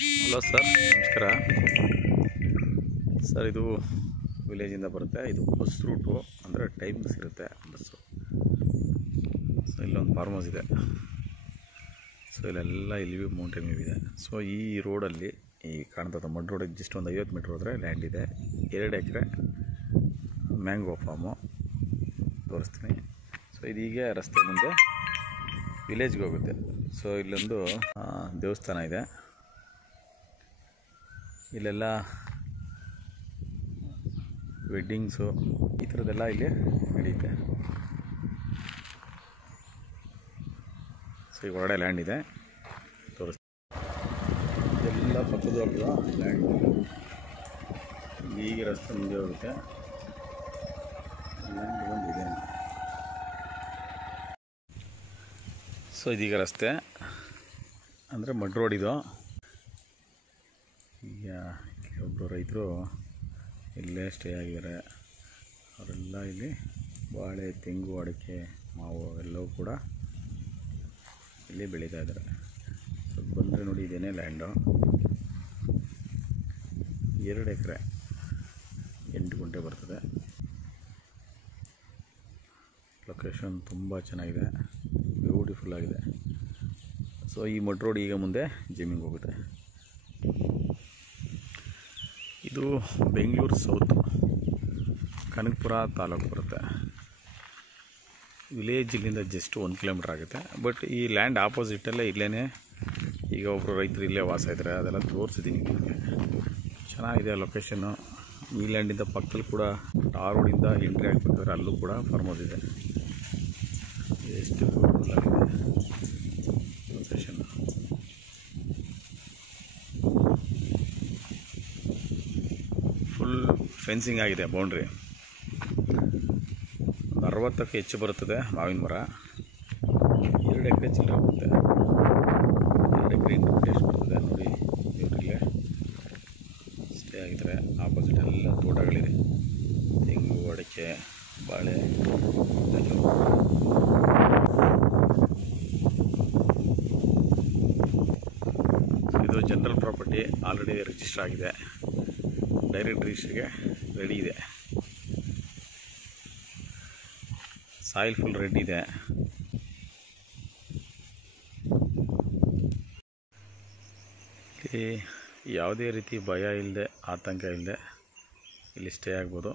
Hello sir, ನಮಸ್ಕಾರ sir. ಇದು ವಿಲೇಜಿಂದ ಬರುತ್ತೆ. ಇದು ಬಸ್ ರೂಟು, ಅಂದರೆ ಟೈಮಿಂಗ್ಸ್ ಇರುತ್ತೆ ಬಸ್ಸು. ಸೊ ಇಲ್ಲೊಂದು ಫಾರ್ಮ್ ಹೌಸ್ ಇದೆ. ಸೊ ಇಲ್ಲೆಲ್ಲ ಇಲ್ಲಿ ಮೌಂಟೇನ್ ವ್ಯೂ ಇದೆ. ಸೊ ಈ ರೋಡಲ್ಲಿ ಈ ಕಾಣ್ತದೆ ಮಡ್ ರೋಡಿಗೆ ಜಸ್ಟ್ ಒಂದು 50 ಮೀಟ್ರ್ ಹೋದರೆ ಲ್ಯಾಂಡ್ ಇದೆ. 2 ಎಕರೆ ಮ್ಯಾಂಗೋ ಫಾರ್ಮು ತೋರಿಸ್ತೀನಿ. ಸೊ ಇದೀಗ ರಸ್ತೆ ಮುಂದೆ ವಿಲೇಜ್ಗೆ ಹೋಗುತ್ತೆ. ಸೊ ಇಲ್ಲೊಂದು ದೇವಸ್ಥಾನ ಇದೆ. ಇಲ್ಲೆಲ್ಲ ವೆಡ್ಡಿಂಗ್ಸು ಈ ಥರದ್ದೆಲ್ಲ ಇಲ್ಲಿ ನಡೆಯುತ್ತೆ. ಸೊ ಈಗ ಹೊರಗಡೆ ಲ್ಯಾಂಡ್ ಇದೆ, ತೋರಿಸ್ತೀನಿ. ಇದೆಲ್ಲ ಪಕ್ಕದಲ್ಲಿರುವ ಲ್ಯಾಂಡ್. ಈಗ ರಸ್ತೆ ಮುಂದೆ ಹೋಗುತ್ತೆ. ಲ್ಯಾಂಡ್ ಬಂದಿದೆ. ಸೊ ಇದೀಗ ರಸ್ತೆ ಅಂದರೆ ಮಡ್ ರೋಡ್ ಇದು. ಈಗ ಒಬ್ಬರು ರೈತರು ಇಲ್ಲೇ ಸ್ಟೇ ಆಗಿದ್ದಾರೆ. ಅವರೆಲ್ಲ ಇಲ್ಲಿ ಬಾಳೆ, ತೆಂಗು, ಅಡಿಕೆ, ಮಾವು ಎಲ್ಲವೂ ಕೂಡ ಇಲ್ಲಿ ಬೆಳೀತಾ ಇದ್ದಾರೆ. ಸೊ ಬಂದರೆ ನೋಡಿ, ಇದೇನೇ ಲ್ಯಾಂಡು. 2 ಎಕರೆ 8 ಗುಂಟೆ ಬರ್ತದೆ. ಲೊಕೇಶನ್ ತುಂಬ ಚೆನ್ನಾಗಿದೆ, ಬ್ಯೂಟಿಫುಲ್ ಆಗಿದೆ. ಸೊ ಈ ಮಡ್ ರೋಡ್ ಈಗ ಮುಂದೆ ಜಿಮ್ಮಿಂಗ್ ಹೋಗುತ್ತೆ. ಇದು ಬೆಂಗಳೂರು ಸೌತ್ ಕನಕಪುರ ತಾಲೂಕು ಬರುತ್ತೆ. ವಿಲೇಜ್ ಇಲ್ಲಿಂದ ಜಸ್ಟ್ 1 ಕಿಲೋಮೀಟ್ರ್ ಆಗುತ್ತೆ. ಬಟ್ ಈ ಲ್ಯಾಂಡ್ ಆಪೋಸಿಟಲ್ಲೇ ಇಲ್ಲೇ ಈಗ ಒಬ್ಬರು ರೈತರು ಇಲ್ಲೇ ವಾಸ ಇದ್ದಾರೆ. ಅದೆಲ್ಲ ತೋರಿಸಿದ್ದೀನಿ ನಿಮಗೆ. ಚೆನ್ನಾಗಿದೆ ಲೊಕೇಶನ್ನು. ಈ ಲ್ಯಾಂಡಿಂದ ಪಕ್ಕದಲ್ಲಿ ಕೂಡ ಆ ರೋಡಿಂದ ಎಂಟ್ರಿ ಆಗ್ಬೇಕಾದ್ರೆ ಅಲ್ಲೂ ಕೂಡ ಫಾರ್ಮ್ ಹೌಸ್ ಇದೆ. ಎಷ್ಟು ಬ್ಯೂಟಿಫುಲ್ ಆಗಿದೆ ಲೊಕೇಶನ್. ಫುಲ್ ಫೆನ್ಸಿಂಗ್ ಆಗಿದೆ ಬೌಂಡ್ರಿ. 60ಕ್ಕೆ ಹೆಚ್ಚು ಬರುತ್ತದೆ ಮಾವಿನ ಮರ. 2 ಎಕರೆ ಚಿಲ್ಲರೆ ಬರುತ್ತೆ. 2 ಎಕರೆ ಎಷ್ಟು ಬರ್ತದೆ ನೋಡಿ. ಇವರಿಗೆ ಸ್ಟೇ ಆಗಿದ್ದಾರೆ. ಆಪೋಸಿಟ್ ಎಲ್ಲ ತೋಟಗಳಿದೆ, ತೆಂಗು, ಅಡಿಕೆ, ಬಾಳೆ ಎಲ್ಲ. ಇದು ಜನರಲ್ ಪ್ರಾಪರ್ಟಿ, ಆಲ್ರೆಡಿ ರಿಜಿಸ್ಟರ್ ಆಗಿದೆ. ಡೈರೆಕ್ಟ್ ರಿಜಿಸ್ಟ್ರಿಗೆ ರೆಡಿ ಇದೆ. ಸಾಯಿಲ್ ಫುಲ್ ರೆಡಿ ಇದೆ. ಇಲ್ಲಿ ಯಾವುದೇ ರೀತಿ ಭಯ ಇಲ್ಲದೆ, ಆತಂಕ ಇಲ್ಲದೆ ಇಲ್ಲಿ ಸ್ಟೇ ಆಗ್ಬೋದು.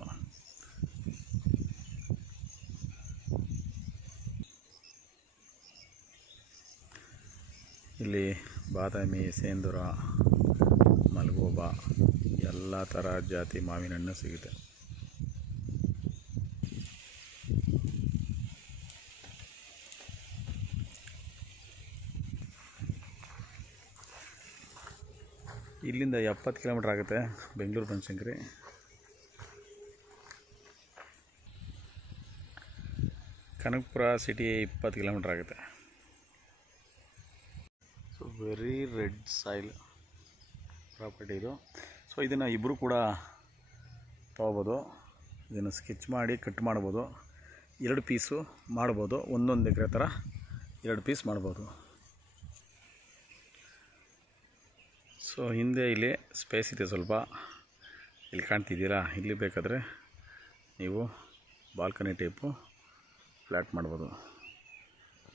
ಇಲ್ಲಿ ಬಾದಾಮಿ, ಸೇಂದೂರ, ಮಲ್ಗೋಬಾ ಎಲ್ಲ ಥರ ಜಾತಿ ಮಾವಿನ ಹಣ್ಣು ಸಿಗುತ್ತೆ. ಇಲ್ಲಿಂದ 70 ಕಿಲೋಮೀಟ್ರ್ ಆಗುತ್ತೆ ಬೆಂಗಳೂರು ಬನಶಂಕರಿ. ಕನಕಪುರ ಸಿಟಿ 20 ಕಿಲೋಮೀಟ್ರ್ ಆಗುತ್ತೆ. So very red soil property ಇದು. ಸೊ ಇದನ್ನು ಇಬ್ಬರು ಕೂಡ ತೊಗೋಬೋದು. ಇದನ್ನು ಸ್ಕೆಚ್ ಮಾಡಿ ಕಟ್ ಮಾಡ್ಬೋದು. 2 ಪೀಸು ಮಾಡ್ಬೋದು. 1 ಎಕರೆ ಥರ 2 ಪೀಸ್ ಮಾಡ್ಬೋದು. ಸೊ ಹಿಂದೆ ಇಲ್ಲಿ ಸ್ಪೇಸ್ ಇದೆ ಸ್ವಲ್ಪ. ಇಲ್ಲಿ ಕಾಣ್ತಿದ್ದೀರಾ, ಇಲ್ಲಿ ಬೇಕಾದರೆ ನೀವು ಬಾಲ್ಕನಿ ಟೈಪು ಫ್ಲ್ಯಾಟ್ ಮಾಡ್ಬೋದು,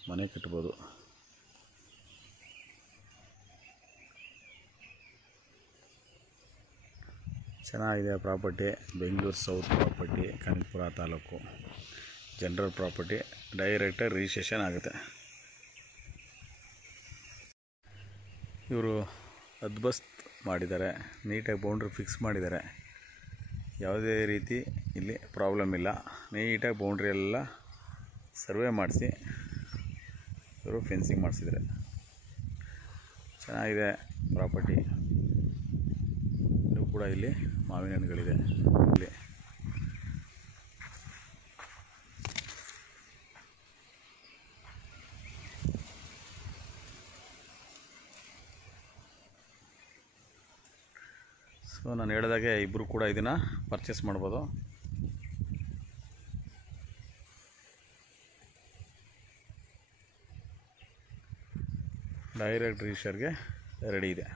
ಮನೆ ಕಟ್ಬೋದು. ಚೆನ್ನಾಗಿದೆ property. Bengaluru south property, Kanakapura taluk, general property. ಡೈರೆಕ್ಟಾಗಿ ರಿಜಿಸ್ಟ್ರೇಷನ್ ಆಗುತ್ತೆ. ಇವರು ಅದ್ಬಸ್ತ್ ಮಾಡಿದ್ದಾರೆ, ನೀಟಾಗಿ ಬೌಂಡ್ರಿ ಫಿಕ್ಸ್ ಮಾಡಿದ್ದಾರೆ. ಯಾವುದೇ ರೀತಿ ಇಲ್ಲಿ ಪ್ರಾಬ್ಲಮ್ ಇಲ್ಲ. ನೀಟಾಗಿ ಬೌಂಡ್ರಿ ಎಲ್ಲ ಸರ್ವೆ ಮಾಡಿಸಿ ಇವರು ಫೆನ್ಸಿಂಗ್ ಮಾಡಿಸಿದ್ದಾರೆ. ಚೆನ್ನಾಗಿದೆ ಪ್ರಾಪರ್ಟಿ. ಇನ್ನೂ ಕೂಡ ಇಲ್ಲಿ ಮಾವಿನ ಹಣ್ಣುಗಳಿದೆ. ಇಲ್ಲಿ ಸೊ ನಾನು ಹೇಳಿದಾಗೆ ಇಬ್ಬರು ಕೂಡ ಇದನ್ನು ಪರ್ಚೇಸ್ ಮಾಡ್ಬೋದು. ಡೈರೆಕ್ಟ್ ರಿಜಿಸ್ಟರ್ಗೆ ರೆಡಿ ಇದೆ.